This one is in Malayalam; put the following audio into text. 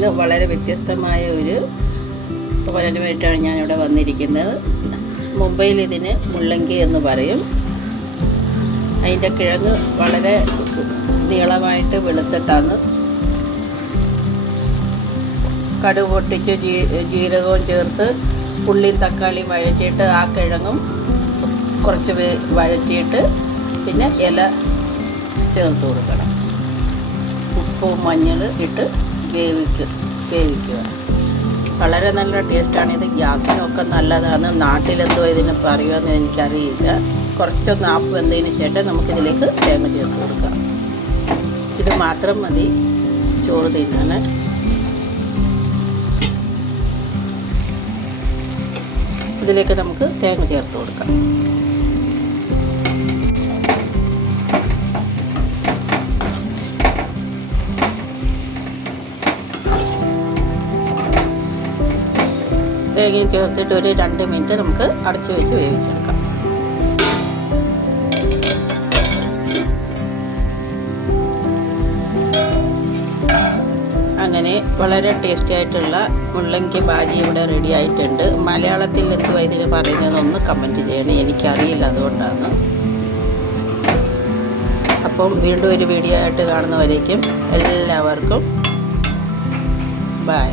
ഇത് വളരെ വ്യത്യസ്തമായ ഒരു തോരനുമായിട്ടാണ് ഞാനിവിടെ വന്നിരിക്കുന്നത്. മുംബൈയിൽ ഇതിന് മുള്ളങ്കി എന്ന് പറയും. അതിൻ്റെ കിഴങ്ങ് വളരെ നീളമായിട്ട് വെളുത്തിട്ടാണ്. കടുക് പൊട്ടിച്ച് ജീരകവും ചേർത്ത് ഉള്ളിയും തക്കാളിയും വഴറ്റിയിട്ട് ആ കിഴങ്ങും കുറച്ച് വഴറ്റിയിട്ട് പിന്നെ ഇല ചേർത്ത് കൊടുക്കണം. ഉപ്പും മഞ്ഞൾ ഇട്ട് വേവിക്കുക. വളരെ നല്ല ടേസ്റ്റാണ്. ഇത് ഗ്യാസിനൊക്കെ നല്ലതാണ്. നാട്ടിലെന്തോ ഇതിന് പറയുമെന്ന് എനിക്കറിയില്ല. കുറച്ചൊന്ന് ആപ്പ് വെന്തതിന് ശേഷം നമുക്കിതിലേക്ക് തേങ്ങ ചേർത്ത് കൊടുക്കാം. ഇത് മാത്രം മതി ചോറ് തിന്നാൻ. ഇതിലേക്ക് നമുക്ക് തേങ്ങ ചേർത്ത് കൊടുക്കാം. തേങ്ങയും ചേർത്തിട്ട് ഒരു 2 മിനിറ്റ് നമുക്ക് അടച്ചു വെച്ച് വേവിച്ചെടുക്കാം. അങ്ങനെ വളരെ ടേസ്റ്റി ആയിട്ടുള്ള മുള്ളങ്കി ഭാജി ഇവിടെ റെഡി ആയിട്ടുണ്ട്. മലയാളത്തിൽ എന്തുവാ ഇതിന് പറയുന്നതെന്നൊന്ന് കമൻറ്റ് ചെയ്യണേ, എനിക്കറിയില്ല, അതുകൊണ്ടാണ്. അപ്പം വീണ്ടും ഒരു വീഡിയോ ആയിട്ട് കാണുന്നവരേക്കും എല്ലാവർക്കും ബൈ.